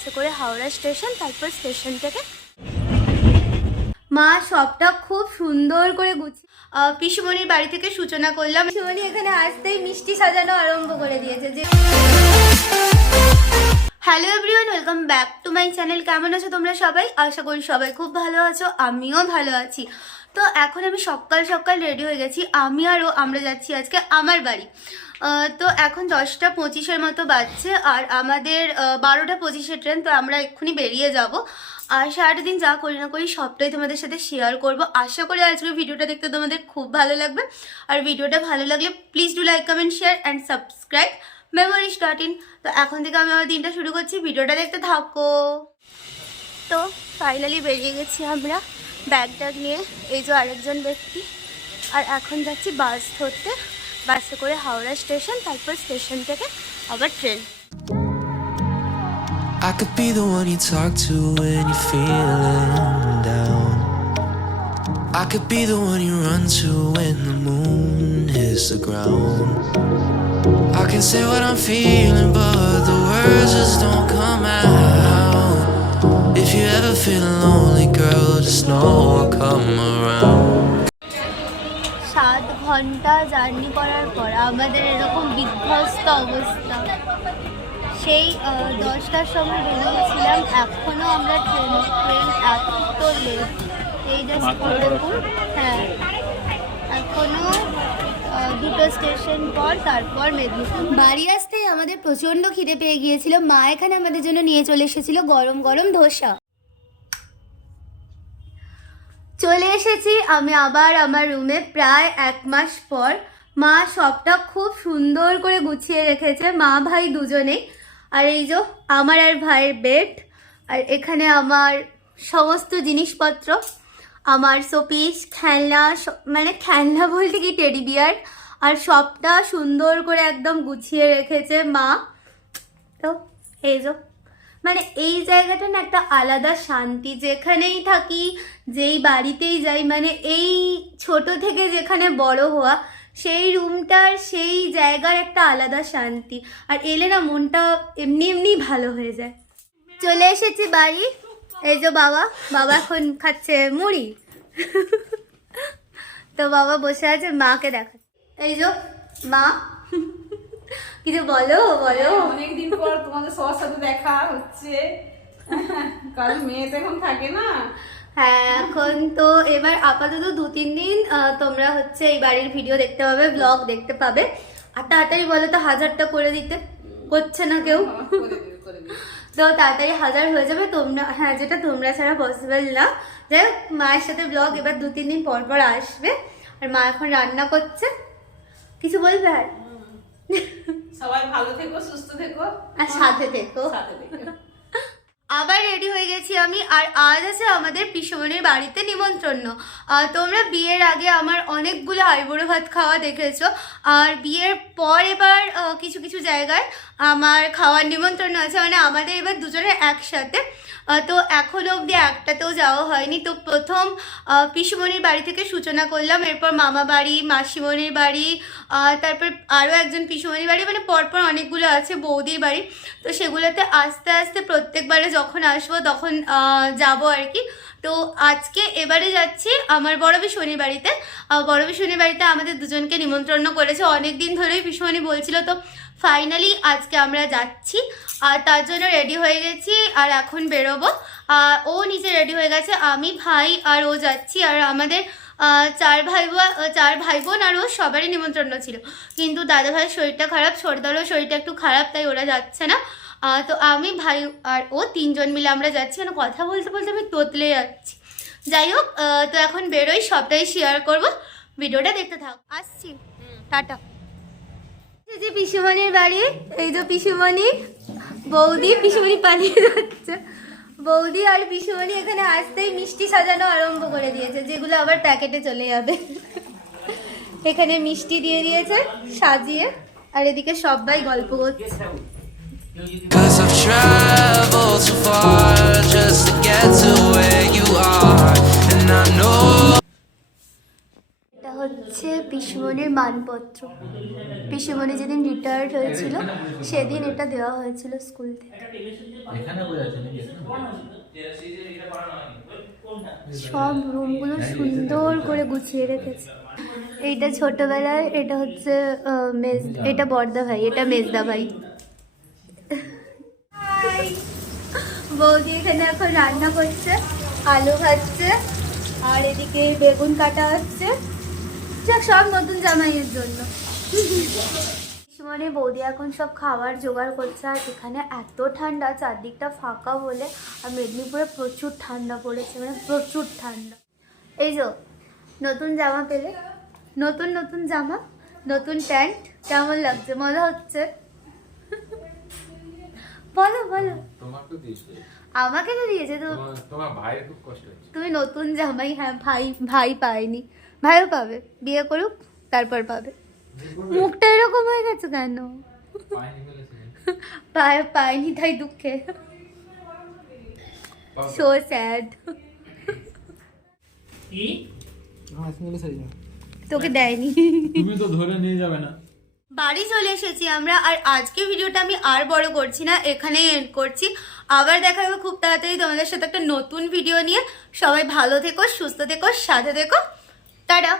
বাসে করে হাওড়া স্টেশন, তারপর স্টেশন থেকে মা সবটা খুব সুন্দর করে গুছিয়ে পিসুমণির বাড়ি থেকে সূচনা করলাম। পিসুমণি এখানে আসতেই মিষ্টি সাজানো আরম্ভ করে দিয়েছে। যে hello everyone, welcome back to my channel. কেমন আছো তোমরা সবাই? আশা করি সবাই খুব ভালো আছো, আমিও ভালো আছি। তো এখন আমি সকাল সকাল রেডি হয়ে গেছি। আমি আর আমরা যাচ্ছি আজকে আমার বাড়ি। তো এখন 10:25 মতো বাজছে, আর আমাদের 12:25 ট্রেন। তো আমরা এক্ষুনি বেরিয়ে যাব। আর সারাটা দিন যা করি না করি সবটাই তোমাদের সাথে শেয়ার করব। আশা করি আজকের ভিডিওটা দেখতে তোমাদের খুব ভালো লাগবে। আর ভিডিওটা ভালো লাগলে please do like, comment, share and subscribe memories.in। তো এখন থেকে আমি আমার দিনটা শুরু করছি, ভিডিওটা দেখতে থাকো। তো ফাইনালি বেরিয়ে গেছি আমরা ব্যাগ নিয়ে। এই যে আরেকজন ব্যক্তি। আর এখন যাচ্ছি বাস ধরতে, বাসে করে হাওড়া স্টেশন, তারপর স্টেশন থেকে আবার train. I could be the one you talk to when you're feeling down. I could be the one you run to when the moon hits the ground. I can say what I'm feeling, but the words just don't come out. If you ever feel lonely, girl, just know I'll come around. 7 ঘন্টা journey করার পর আমাদের এরকম বিধ্বস্ত অবস্থা। সেই 10টার সময় বেরিয়েছিলাম, এখনও আমরা ট্রেন এত লেট। এই জাস্ট খড়গপুর, হ্যাঁ, এখনও 2টো স্টেশন পর তারপর মেদিনীপুর। বাড়ি আসতেই আমাদের প্রচণ্ড খিদে পেয়ে গিয়েছিল। মা এখানে আমাদের জন্য নিয়ে চলে এসেছিল গরম গরম ধোসা। চলে এসেছি আমি আবার আমার রুমে প্রায় 1 মাস পর। মা সবটা খুব সুন্দর করে গুছিয়ে রেখেছে, মা ভাই দুজনেই। আর এই যে আমার আর ভাইয়ের বেড, আর এখানে আমার সমস্ত জিনিসপত্র, আমার শোপিস, খেলনা, মানে খেলনা বলতে কি টেডি বিয়ার, আর সবটা সুন্দর করে একদম গুছিয়ে রেখেছে মা। তো এই যে মানে এই জায়গাটা না একটা আলাদা শান্তি, যেখানেই থাকি, যেই বাড়িতেই যাই, মানে এই ছোট থেকে যেখানে বড় হওয়া, সেই রুমটার সেই জায়গার একটা আলাদা শান্তি। আর এলে না মনটা এমনি এমনি ভালো হয়ে যায়। চলে এসেছি বাড়ি। এই যে বাবা এখন খাচ্ছে মুড়ি। তো বাবা বসে আছে, মাকে দেখাচ্ছে। এই যে মা, কিছু বলো। অনেকদিন পর তোমাদের সবার সাথে দেখা হচ্ছে, কারণ মেয়ে তো এখন থাকে না। হ্যাঁ, এখন তো এবার আপাতত 2-3 দিন তোমরা হচ্ছে এই বাড়ির ভিডিও দেখতে পাবে, ব্লগ দেখতে পাবে। আর তাড়াতাড়ি বলো তো 1000টা করে দিতে, করছে না কেউ। তো তাড়াতাড়ি 1000 হয়ে যাবে তোমরা, হ্যাঁ, যেটা তোমরা ছাড়া পসিবল না। যাই হোক, মায়ের সাথে ব্লগ এবার 2-3 দিন পর পর আসবে। আর মা এখন রান্না করছে। কিছু বলবে? আর সবাই ভালো থেকো, সুস্থ থেকো, আর সাথে থেকো। আবার রেডি হয়ে গেছি আমি। আর আজ আছে আমাদের পিসুমণির বাড়িতে নিমন্ত্রণ। তোমরা বিয়ের আগে আমার অনেকগুলো আইবুড়ো ভাত খাওয়া দেখেছো, আর বিয়ের পর এবার কিছু কিছু জায়গায় আমার খাওয়ার নিমন্ত্রণ আছে, মানে আমাদের এবার দুজনের একসাথে। তো এখনও অবধি একটাতেও যাওয়া হয়নি। তো প্রথম পিসুমণির বাড়ি থেকে সূচনা করলাম, এরপর মামা বাড়ি, মাসিমণির বাড়ি, তারপর আরও একজন পিসুমণির বাড়ি, মানে পরপর অনেকগুলো আছে, বৌদির বাড়ি। তো সেগুলোতে আস্তে আস্তে প্রত্যেকবারে যখন আসবো তখন যাব আর কি। তো আজকে এবারে যাচ্ছি আমার বড় পিসুমণির বাড়িতে। বড় পিসুমণির বাড়িতে আমাদের দুজনকে নিমন্ত্রণ করেছে, অনেক দিন ধরেই পিসুমণি বলছিল। তো ফাইনালি আজকে আমরা যাচ্ছি, আর তার জন্য রেডি হয়ে গেছি। আর এখন বেরোবো। ও নিচে রেডি হয়ে গেছে, আমি, ভাই আর ও যাচ্ছি। আর আমাদের 4 ভাই বোন আর ও সবারই নিমন্ত্রণ ছিল, কিন্তু দাদা ভাইয়ের শরীরটা খারাপ, ছোটদারও শরীরটা একটু খারাপ, তাই ওরা যাচ্ছে না। তো আমি, ভাই আর ও 3 জন মিলে আমরা যাচ্ছি। মানে কথা বলতে বলতে আমি তোতলে যাচ্ছি। যাই হোক, তো এখন বেরোই, সবটাই শেয়ার করব, ভিডিওটা দেখতে থাক। আসছি, টাটা। যে পিসুমণির বাড়ি, এই যে পিসুমণি, বৌদি, পিসুমণি পালিয়ে যাচ্ছে। বৌদি আর পিসুমণি এখানে আসতেই মিষ্টি সাজানো আরম্ভ করে দিয়েছে, যেগুলো আবার প্যাকেটে চলে যাবে। এখানে মিষ্টি দিয়ে দিয়েছে সাজিয়ে, আর এদিকে সবাই গল্প করছে। Cause I've traveled so far just to get to where you are, and I know এটা হচ্ছে পিসু পিসিমণির মানপত্র। পিসিমণি যেদিন রিটায়ার্ড হয়েছিল সেদিন এটা দেওয়া হয়েছিল স্কুল থেকে। সব রুমগুলো সুন্দর করে গুছিয়ে রেখেছে। এইটা ছোটবেলায়, এটা হচ্ছে এটা বড়দা ভাই, এটা মেজদা ভাই। বৌদি এখানে এখন রান্না করছে, আলু ভাজছে আর এদিকে বেগুন কাটা হচ্ছে, সব নতুন জামাইয়ের জন্য। মানে বৌদি এখন সব খাবার জোগাড় করছে। আর এখানে এত ঠান্ডা, চারদিকটা ফাঁকা বলে, আর মেদিনীপুরে প্রচুর ঠান্ডা পড়েছে, মানে প্রচুর ঠান্ডা। এই যে নতুন জামা পেলে, নতুন নতুন জামা, নতুন প্যান্ট, কেমন লাগছে? মজা হচ্ছে? বলো বলো। আমাকে তো দিয়েছে তো। তোমার ভাইয়ের খুব কষ্ট হচ্ছে। তুমি নতুন জামাই, হ্যাঁ ভাই পায়নি, ভাইও পাবে, বিয়ে করুক তারপর পাবে। মুখটা এরকম হয়ে গেছে কেন? পায়নি তাই দুঃখে। So sad. তোকে দেয়নি, তুমি তো ধরে নিয়ে যাবে না। বাড়ি চলে এসেছি আমরা। আর আজকে ভিডিওটা আমি আর বড় করছি না, এখানেই এন্ড করছি। আবার দেখা হবে খুব তাড়াতাড়ি তোমাদের সাথে একটা নতুন ভিডিও নিয়ে। সবাই ভালো থেকো, সুস্থ থেকো, সাথে থেকো। টাটা।